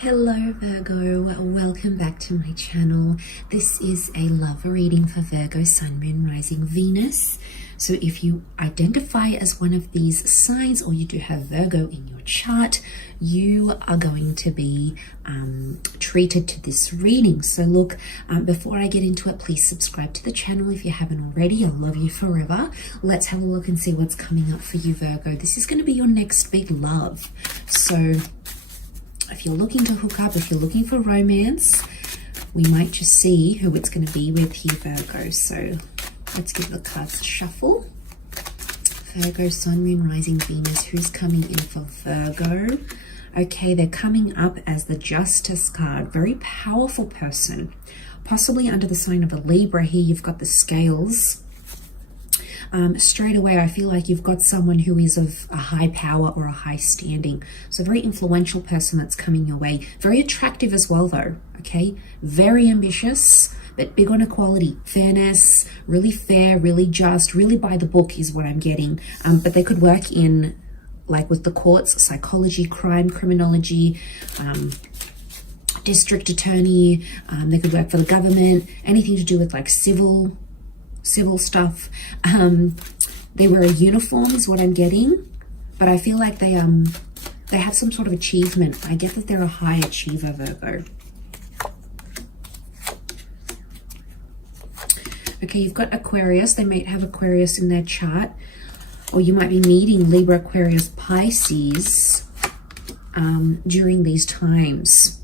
Hello Virgo, welcome back to my channel. This is a love reading for Virgo, Sun, Moon, Rising, Venus. So if you identify as one of these signs or you do have Virgo in your chart, you are going to be treated to this reading. So look, before I get into it, please subscribe to the channel if you haven't already. I'll love you forever. Let's have a look and see what's coming up for you, Virgo. This is going to be your next big love. So if you're looking to hook up, if you're looking for romance, we might just see who it's going to be with here, Virgo. So let's give the cards a shuffle. Virgo, Sun, Moon, Rising, Venus. Who's coming in for Virgo? Okay, they're coming up as the Justice card. Very powerful person. Possibly under the sign of a Libra here. You've got the Scales. Straight away, I feel like you've got someone who is of a high power or a high standing. So a very influential person that's coming your way. Very attractive as well, though, okay? Very ambitious, but big on equality, fairness, really fair, really just, really by the book is what I'm getting. But they could work in, like with the courts, psychology, crime, criminology, district attorney. They could work for the government, anything to do with like civil stuff. They wear a uniform is what I'm getting, but I feel like they have some sort of achievement. I get that they're a high achiever, Virgo. Okay, you've got Aquarius. They might have Aquarius in their chart, or you might be meeting Libra, Aquarius, Pisces during these times.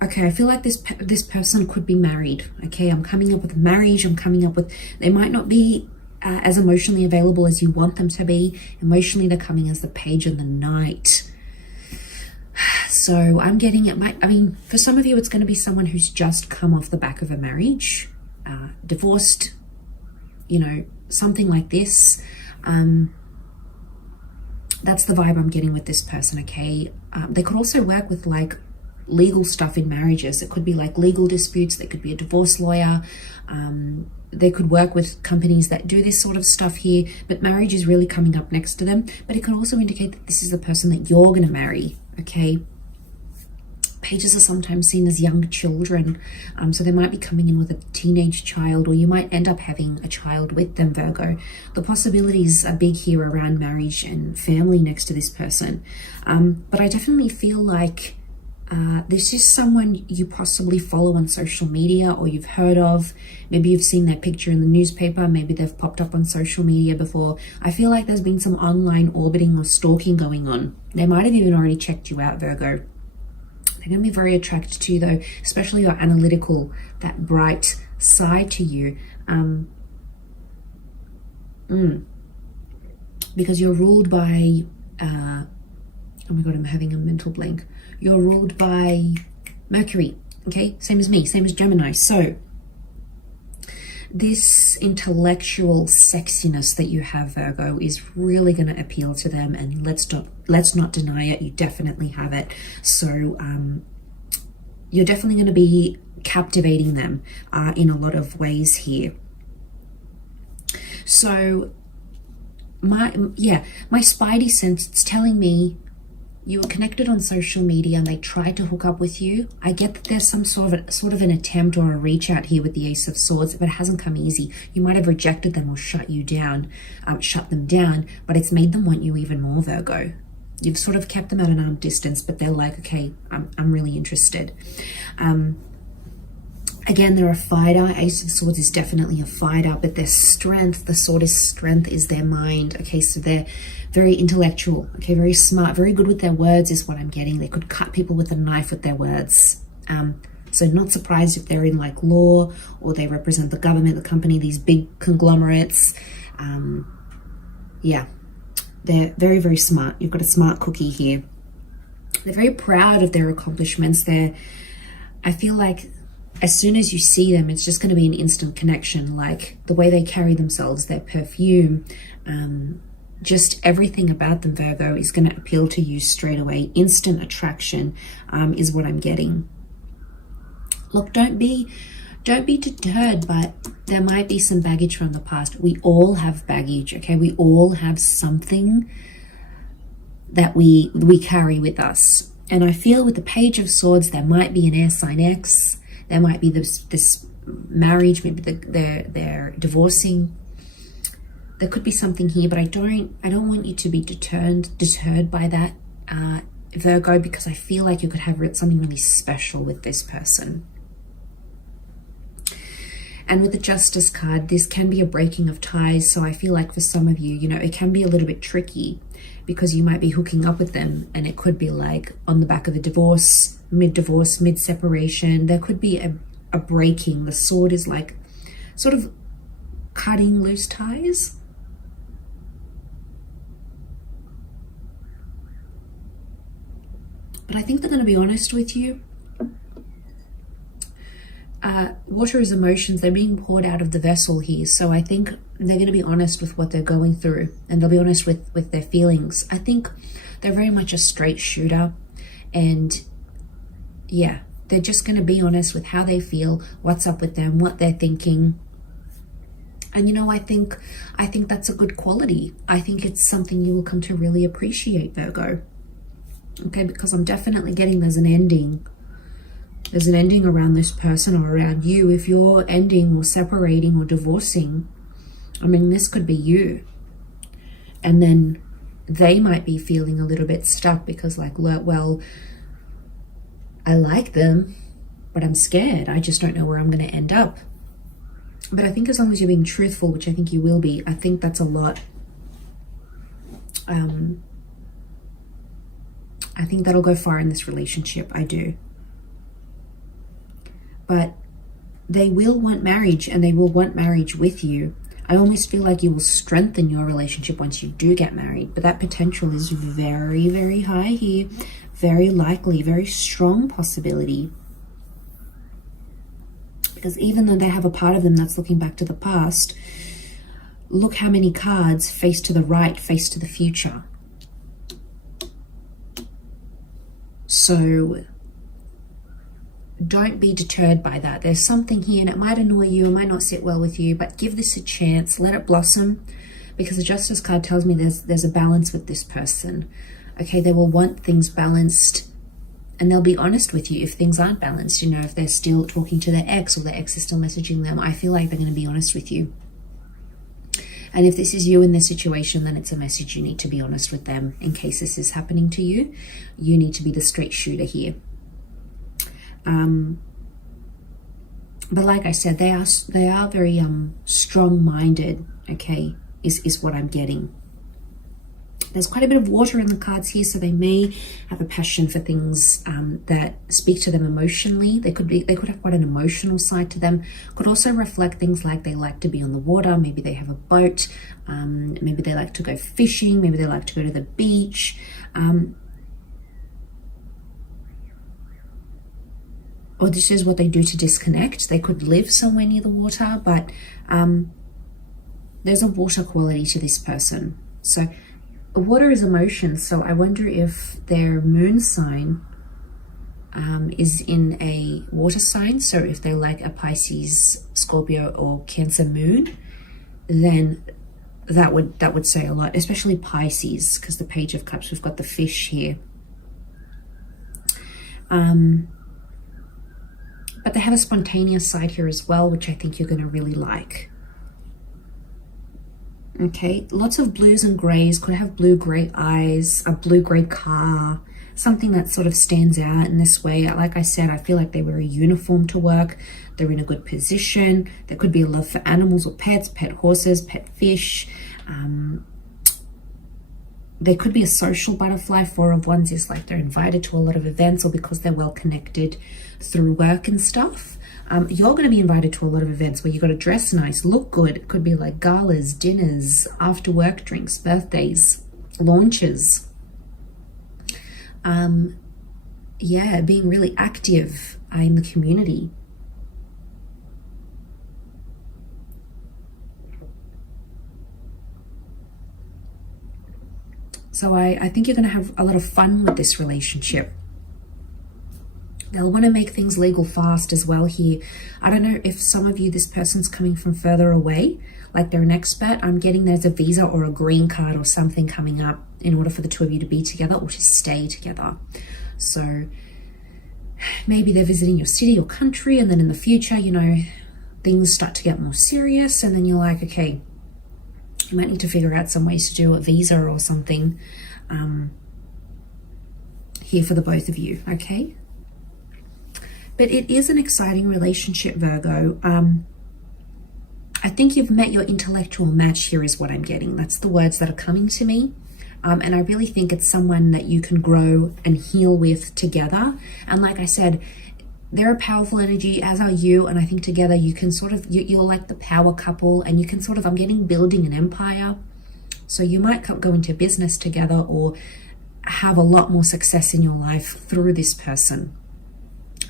Okay, I feel like this person could be married. Okay, I'm coming up with marriage. I'm coming up with, they might not be as emotionally available as you want them to be. Emotionally, they're coming as the Page of the Knight. So I'm getting it. I mean, for some of you, it's going to be someone who's just come off the back of a marriage, divorced, you know, something like this. That's the vibe I'm getting with this person, okay? They could also work with like legal stuff in marriages. It could be like legal disputes. They could be a divorce lawyer. They could work with companies that do this sort of stuff here, but marriage is really coming up next to them. But it could also indicate that this is the person that you're going to marry, okay? Pages are sometimes seen as young children, so they might be coming in with a teenage child, or you might end up having a child with them, Virgo. The possibilities are big here around marriage and family next to this person. But I definitely feel like this is someone you possibly follow on social media or you've heard of. Maybe you've seen their picture in the newspaper. Maybe they've popped up on social media before. I feel like there's been some online orbiting or stalking going on. They might have even already checked you out, Virgo. They're going to be very attracted to you, though, especially your analytical, that bright side to you. Because you're ruled by, oh my God, I'm having a mental blank. You're ruled by Mercury, okay? Same as me, same as Gemini. So this intellectual sexiness that you have, Virgo, is really going to appeal to them, and let's not deny it. You definitely have it. So you're definitely going to be captivating them in a lot of ways here. So my spidey sense, it's telling me you were connected on social media and they tried to hook up with you. I get that there's some sort of an attempt or a reach out here with the Ace of Swords, but it hasn't come easy. You might have rejected them or shut them down, but it's made them want you even more, Virgo. You've sort of kept them at an arm distance, but they're like, okay, I'm really interested. Again, they're a fighter. Ace of Swords is definitely a fighter, but their strength, the sword's strength is their mind. Okay, so they're very intellectual, okay, very smart, very good with their words is what I'm getting. They could cut people with a knife with their words. So not surprised if they're in like law or they represent the government, the company, these big conglomerates. Yeah, they're very, very smart. You've got a smart cookie here. They're very proud of their accomplishments. I feel like as soon as you see them, it's just going to be an instant connection, like the way they carry themselves, their perfume, just everything about them, Virgo, is going to appeal to you straight away. Instant attraction is what I'm getting. Look, don't be deterred, but there might be some baggage from the past. We all have baggage, okay? We all have something that we carry with us. And I feel with the Page of Swords, there might be an air sign X. There might be this marriage, maybe they're divorcing. There could be something here, but I don't want you to be deterred by that, Virgo, because I feel like you could have something really special with this person. And with the Justice card, this can be a breaking of ties. So I feel like for some of you, you know, it can be a little bit tricky because you might be hooking up with them and it could be like on the back of the divorce, mid-separation. There could be a breaking. The sword is like sort of cutting loose ties. But I think they're going to be honest with you. Water is emotions. They're being poured out of the vessel here. So I think they're going to be honest with what they're going through, and they'll be honest with their feelings. I think they're very much a straight shooter, and yeah, they're just going to be honest with how they feel, what's up with them, what they're thinking. And you know, I think that's a good quality. I think it's something you will come to really appreciate, Virgo. Okay, because I'm definitely getting there's an ending. There's an ending around this person or around you. If you're ending or separating or divorcing, I mean, this could be you. And then they might be feeling a little bit stuck because like, well, I like them, but I'm scared. I just don't know where I'm going to end up. But I think as long as you're being truthful, which I think you will be, I think that's a lot. I think that'll go far in this relationship. I do. But they will want marriage, and they will want marriage with you. I almost feel like you will strengthen your relationship once you do get married, but that potential is very, very high here. Very likely, very strong possibility. Because even though they have a part of them that's looking back to the past, look how many cards face to the right, face to the future. So don't be deterred by that. There's something here, and it might annoy you, it might not sit well with you, but give this a chance, let it blossom, because the Justice card tells me there's a balance with this person. Okay, they will want things balanced, and they'll be honest with you if things aren't balanced. You know, if they're still talking to their ex or their ex is still messaging them, I feel like they're going to be honest with you. And if this is you in this situation, then it's a message you need to be honest with them. In case this is happening to you, you need to be the straight shooter here. But like I said, they are very strong-minded, okay, is what I'm getting. There's quite a bit of water in the cards here, so they may have a passion for things that speak to them emotionally. They could have quite an emotional side to them. Could also reflect things like they like to be on the water. Maybe they have a boat. Maybe they like to go fishing. Maybe they like to go to the beach. Or this is what they do to disconnect. They could live somewhere near the water, but there's a water quality to this person. So water is emotion. So I wonder if their moon sign is in a water sign. So if they're like a Pisces, Scorpio, or Cancer moon, then that would say a lot, especially Pisces, because the Page of Cups, we've got the fish here. But they have a spontaneous side here as well, which I think you're going to really like. Okay, lots of blues and grays. Could have blue-gray eyes, a blue-gray car, something that sort of stands out in this way. Like I said, I feel like they wear a uniform to work. They're in a good position. There could be a love for animals or pets, pet horses, pet fish. There could be a social butterfly. Four of Wands is like they're invited to a lot of events, or because they're well connected through work and stuff. You're going to be invited to a lot of events where you got to dress nice, look good. It could be like galas, dinners, after work drinks, birthdays, launches. Yeah, being really active in the community. So I think you're going to have a lot of fun with this relationship. They'll want to make things legal fast as well here. I don't know if some of you, this person's coming from further away, like they're an expat. I'm getting there's a visa or a green card or something coming up in order for the two of you to be together or to stay together. So maybe they're visiting your city or country, and then in the future, you know, things start to get more serious, and then you're like, okay, you might need to figure out some ways to do a visa or something here for the both of you, okay? But it is an exciting relationship, Virgo. I think you've met your intellectual match here is what I'm getting. That's the words that are coming to me. And I really think it's someone that you can grow and heal with together. And like I said, they're a powerful energy, as are you. And I think together you can sort of, you're like the power couple, and you can sort of, I'm getting building an empire. So you might go into business together or have a lot more success in your life through this person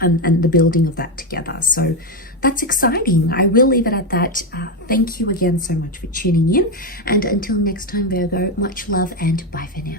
and the building of that together. So that's exciting. I will leave it at that. Thank you again so much for tuning in. And until next time, Virgo, much love and bye for now.